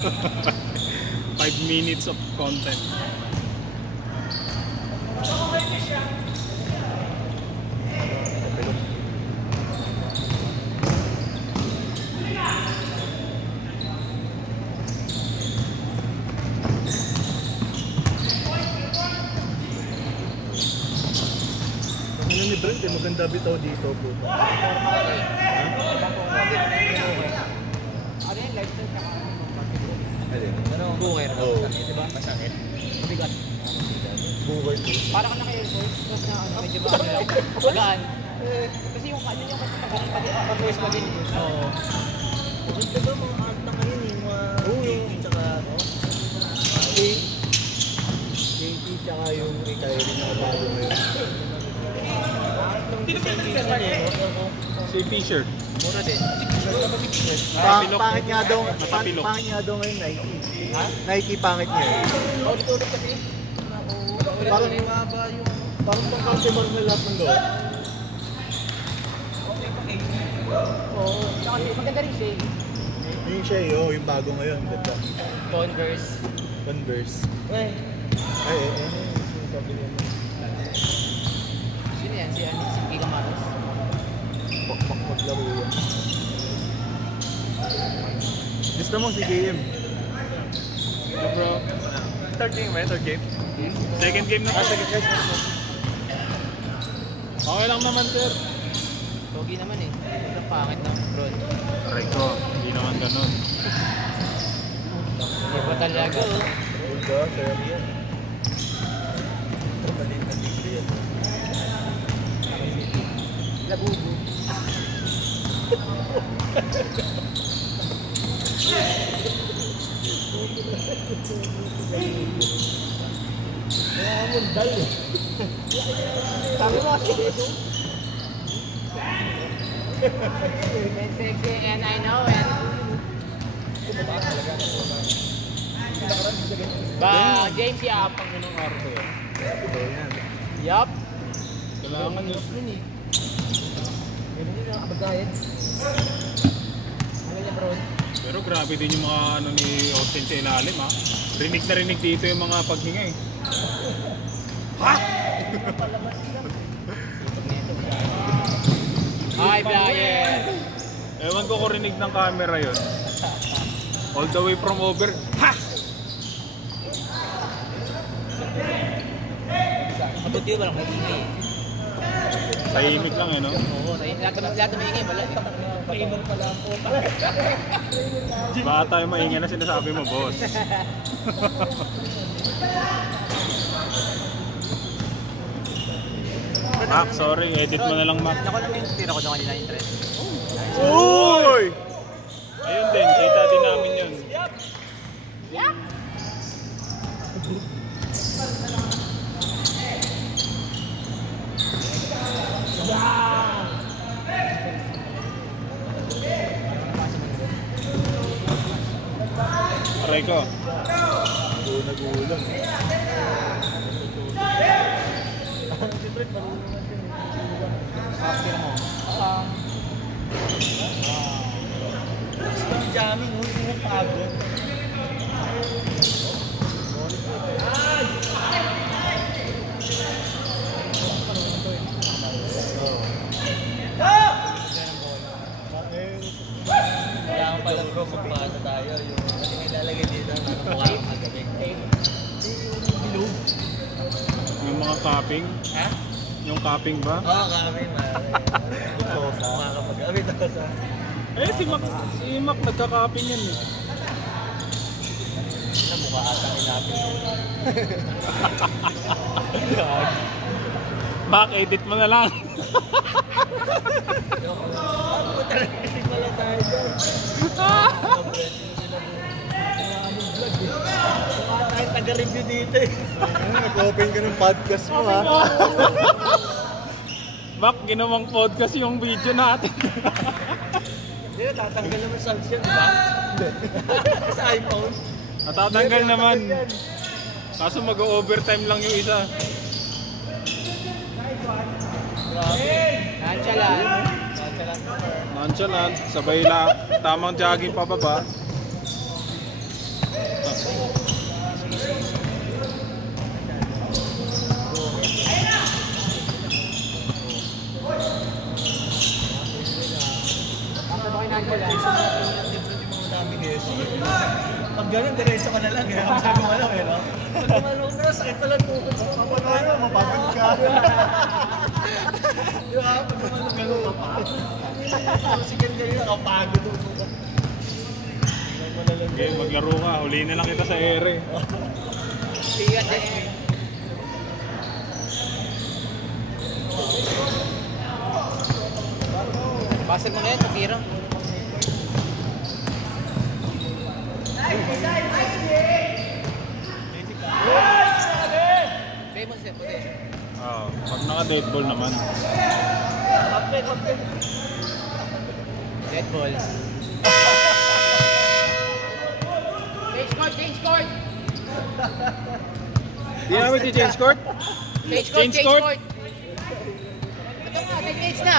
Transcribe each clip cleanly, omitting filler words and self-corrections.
5 minutes of content. Ano ni Brent, maganda bitaw dito po. Ano yung lifestyle ka? Ano? Booker. Oo. Diba? Masakit. Mabigat. Booker. Parang ka naka-airforce, tapos na ano, medyo ba ano lang. Magaan. Kasi yung ano yung pag-anin pati, pag-voice pa din. Oo. Ito ba mga art na ngayon yung KT tsaka ano? KT tsaka yung Kyrie na bago ngayon. Si Fisher. Mura din. Pangit nga daw Matapilok. pangit nga daw ngayon Nike. Ha? Nike pangit niya. Oh, dito ulit kasi. Parang mababa yung parang pang customer na lahat ng loob. Oo. Tsaka maganda rin siya. Yung siya yung bago ngayon, ganda. Converse. Ay, sabi niya. Sino yan? Si Giga Maros? Pakpak maglaro yan. Gusto mo si GM? Bro. Third game, right? Third game? Second game na. Second game. Okay lang naman, sir. Pogi naman eh. Ito pangit ng Bron. Aray ko, hindi naman ganun. Iba talaga oh. Ganda, sir yan. Labubo. Sabi mo kasi ito. It's sexy and I know it. Ba, James Yap ang unang arte yun. Yup. Kailangan yun. Ganun yun ang kabagayan. Ano niya bro? Pero grabe din yung mga ano ni Austin sa ilalim ha. Rinig na rinig dito yung mga paghinga eh. Ha? Hi, Brian! Ewan ko kung rinig ng camera yun. All the way from over. Ha! Matutuyo ba lang maingay? Tahimik lang eh no? Oo, lahat na maingay. Wala. Painom pala ang puta. Baka tayo maingay na sinasabi mo, boss. Mac, sorry. Edit mo na lang, Mac. Ako lang yung tira ko doon kanina yung trend. Uy! Ayun din, kita din namin yun. Yup! Yup! Aray ko. Nagulang. Tira mo. Jamming, hindi mo pagod. Kailangan pala bro, magpaano tayo. Yung nilalagay dito, mukha kang magaling. Yung mga cupping. Ha? Yung cupping ba? Oo, kami makakapag-amit ako sa... Eh, si Mac nagka-cupping yan eh. Mukha atang inapin. Mac, edit mo na lang. Wala tayo dyan. Mukha tayo taga-review dito eh. Nag-open ka ng podcast mo ha. Mac, ginawang podcast yung video natin. Hindi, tatanggal naman sounds yan, di ba? Sa iPhone. Natatanggal naman. Kaso mag-overtime lang yung isa. Nonchalant. Nonchalant, sabay lang. Tamang jogging pababa. Pag gano'n, diretso ka na lang eh. Ang sabi mo lang eh, no? Pag tumalong ka, sakit pala tukod mo. Kapag ano, mapagod ka. Di ba? Pag tumalong gano'n, mapagod. Sige, ganyan, nakapagod. Okay, maglaro ka. Huliin na lang kita sa ere. Siya eh. Basel mo na yan, tira. Famous eh, puti. Oo. Pag naka-dead ball naman. Dead ball. Change court, change court! Di namin i-change court? Change court, Change change court? court! Ito nga, nag-change na!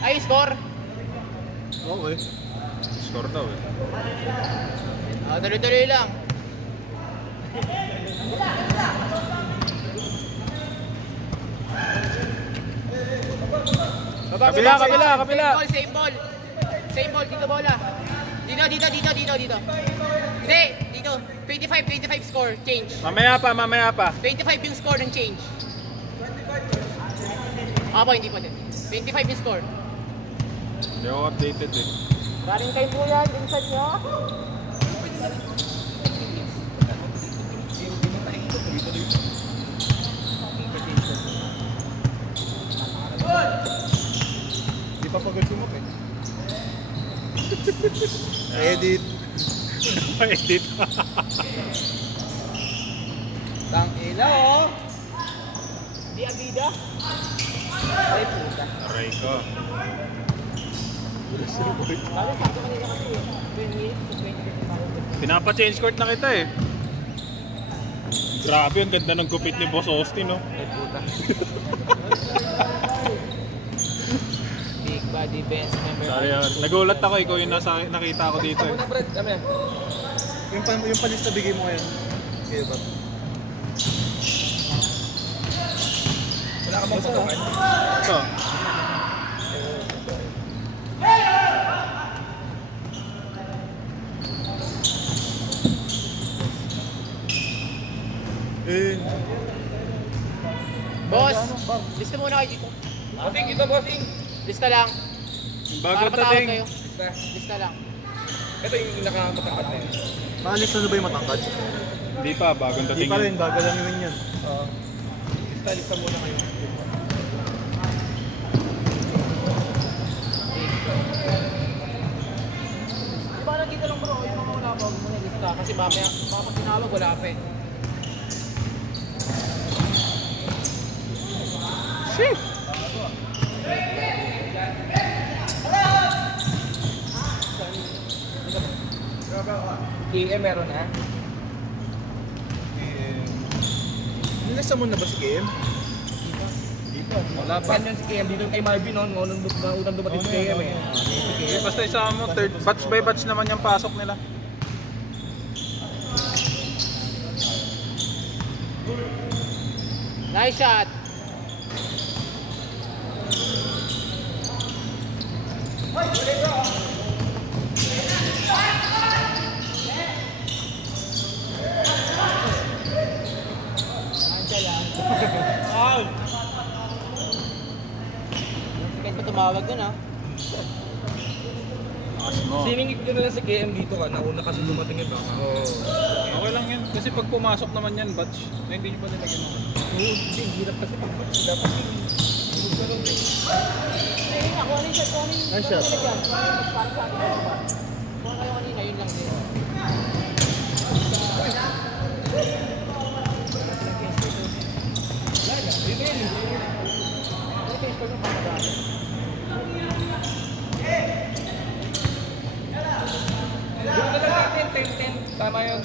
Ay, score! Okay. Score daw eh. Tuloy-tuloy lang. Kapila, kapila, kapila! Same ball, same ball. Dito bola. Dito. Hindi, dito. 25 score, change. Mamaya pa. 25 yung score ng change. Hindi pa din. 25 yung score. Hindi ako updated eh. Galing kay Kuya, inside nyo. Di pa pagod sumok eh. Edit. Pa-edit. Tang ila oh. Di abida. Ay puta. Aray ko. Sabi sakto kanina kasi 20 minutes to 20 Pinapa-change court na kita eh. Grabe, ang ganda ng gupit ni Boss Austin, no? Ay puta. Big body bench member. Sorry, nagulat ako, ikaw yung nakita ko dito eh. Brad, kami yan. Yung palista bigay mo ngayon. Okay ba? Wala ka bang patukan? Ito. Boss, lista muna kayo dito. Bossing, dito bossing. Lista lang. Bago Para patawag dating. kayo. Lista lang. Ito yung nakamatangkad na yun. Maalista na ba yung matangkad? Hindi pa, bagong Hindi dating pa yun. rin, bago lang yun yan. Oo. Lista muna kayo. Diba nandito lang bro, yung mga wala pa huwag mo na lista. Kasi mamaya, baka pag tinawag wala pa eh. Shit! KM meron ha? Nilista mo na ba si KM? Wala pa. Saan yun si KM? Dito kay Marvin noon, unang dumating si KM eh. Okay, basta isama mo, third, batch by batch naman yung pasok nila. Nice shot! Kahit pa tumawag dun ah. Taas mo. Siningit ko na lang si KM dito ka, nauna kasi dumating yung baka. Okay lang yan. Kasi pag pumasok naman yan, batch, na hindi nyo pa nilagyan mo. Oo, hirap kasi pag-batch. Dapat Ay, ako ano yung shot ko? Nice shot. Para sa akin. Kung kayo kanina, yun lang din. Doon na lang natin, 10-10. Tama yun.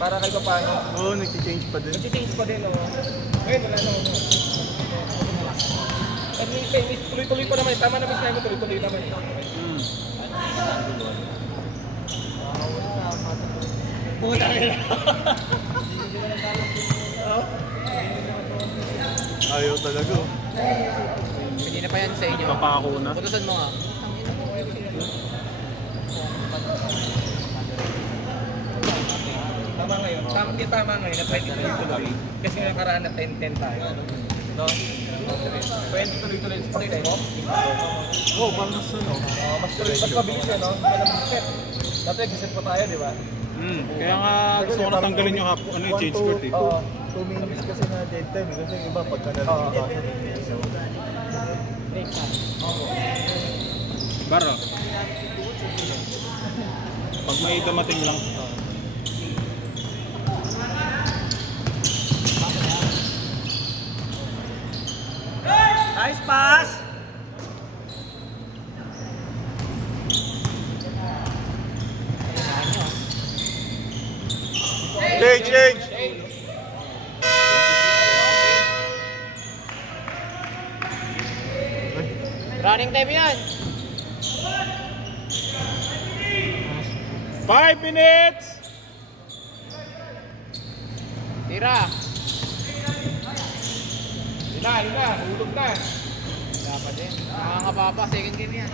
Para kahit pa paano. Oo, nag-change pa din. Nag-change pa din, oo. Ngayon, wala na. At miss, tuloy-tuloy pa naman. Tama na miss na mo, tuloy-tuloy naman. Puta nila. Ayaw talaga. Hindi na pa yan sa inyo. Papako na. Putusan mo nga. Tama ngayon. Tama ngayon na 20 tuloy. Kasi yung nakaraan na 10-10 tayo. No? 20 tuloy-tuloy. Pakita mo? Oo, parang mas ano. Mas mabilis yan, no? Kaya naman set. Dati nag-set pa tayo, di ba? Kaya nga gusto ko natanggalin yung change court eh. 2 minutes kasi na dead time. Kasi yung iba pagka nalagay. Bara. Pag may dumating lang. Nice pass! Change! Running time yan. 5 minutes! Tira. Yun na, hulog na. Dapat din. Nakakababa, second game yan.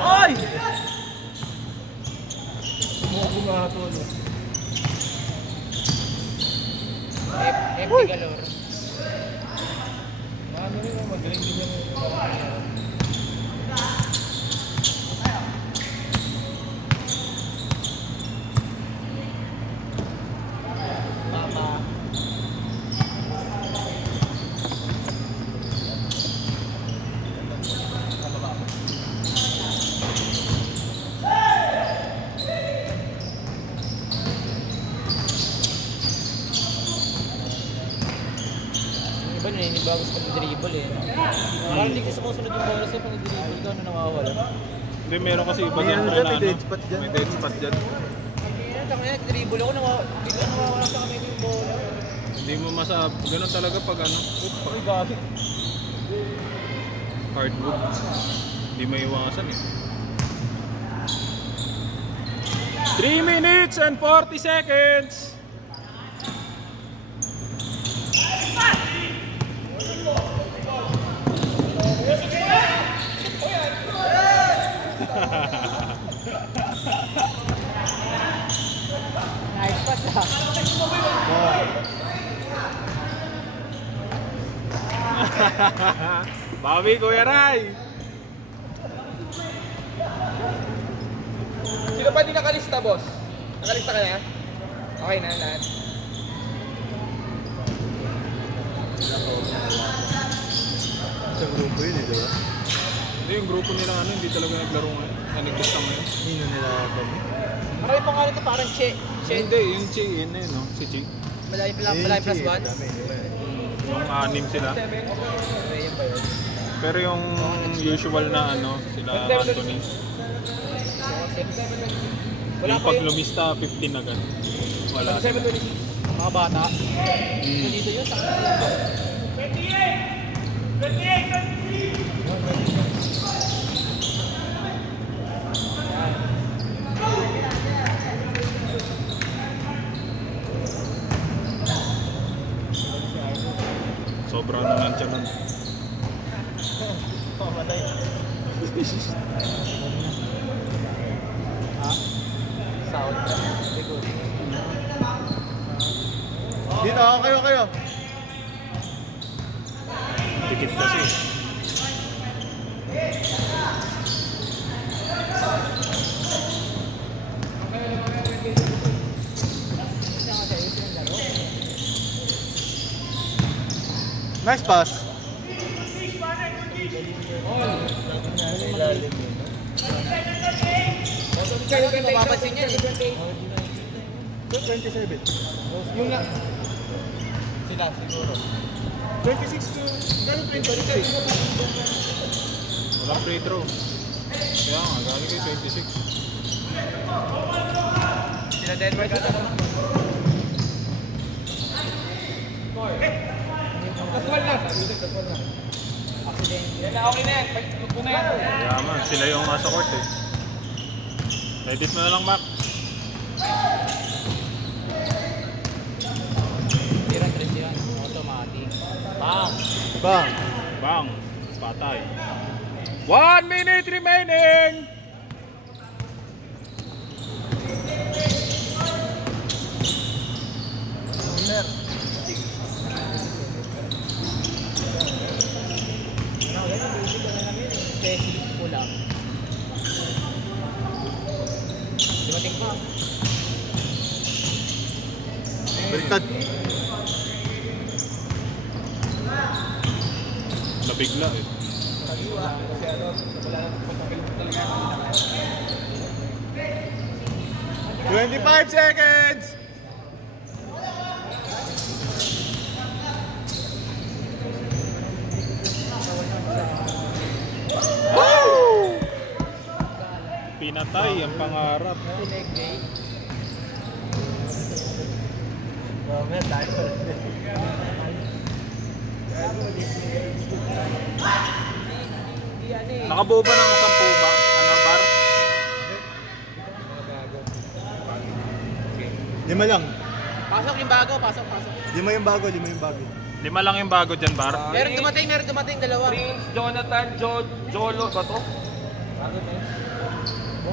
Oy! Bumato, no? Empty galore. Ano rin, magaling din yung... Iba naninibago sa pag-dribble eh. Parang hindi ko sumusunod yung bola sa'yo pag nag-dribble ka na nawawala. Hindi, meron kasi iba dyan na ano. May dead spot dyan. Kaya kaya nag-dribble ako, bigla nawawala sa kami yung bola. Hindi mo masab. Ganun talaga pag ano. Ay, gabi. Hard move. Hindi maiwasan eh. 3 minutes and 40 seconds! Nice pass ah. Bawi, Kuya Ray! Sino pa di nakalista, boss? Nakalista ka na? Okay na, lahat. Sa grupo yun, di ba? Hindi, yung grupo nila ano, hindi talaga naglaro ngayon. Nag-lista ngayon. Sino nila kami? Marami pa nga nito parang Che. Hindi, yung Chi, yun na yun, no? Si Chi. Malay plus 1. Yung 6 sila. Pero yung usual na ano, sila Anthony. Wala Yung pa pag yun. lumista, 15 agad. Wala. Mga bata. Dito yun, sa Sobrang nangantyanan. Sound. Dito, kayo. Tikit kasi. Nice pass. mapapansin yan eh. 27. Yung na... Sila, siguro. 26 to... Gano'n 26? Walang free throw. Kaya nga, galing kayo 26. Sila Denver ka na naman. Kaswal na. Kaswal na. Accident. Yan na, okay na yan. Pagpupo na yan. Kaya man, sila yung nasa court eh. Edit mo na lang, Mac. Tira 3 yan. Automatic. Bang! Bang! Bang. Patay. 1 minute remaining. Winner. Ano, yan ang basic na lang yun. Basic ko lang. Dumating pa. Baliktad. Nabigla eh. 25 seconds! Woo! Pinatay ang pangarap. Leg day. Nakabuo ba ng 10 ba? Ano, bar? 5 lang. Pasok yung bago, pasok. 5 yung bago, 5 yung bago. 5 lang yung bago dyan, bar. Meron dumating dalawa. Prince, Jonathan, Jolo ba to?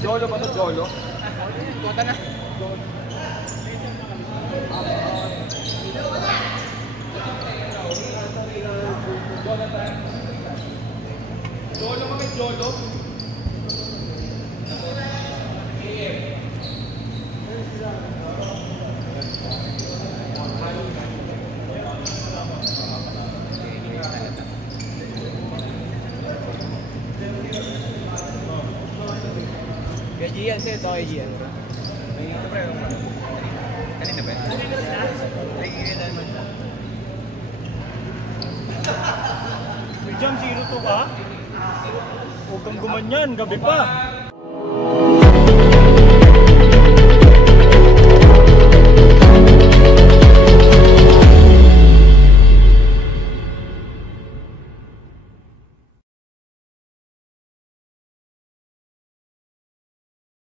Jolo ba to? Jolo? Tuwata na. Jolo kami, Jolo? Gaji yan sa'yo, ito gaji yan. Kanina ba? Jam, 0-2 ka? Huwag kang gumanyan, gabi pa.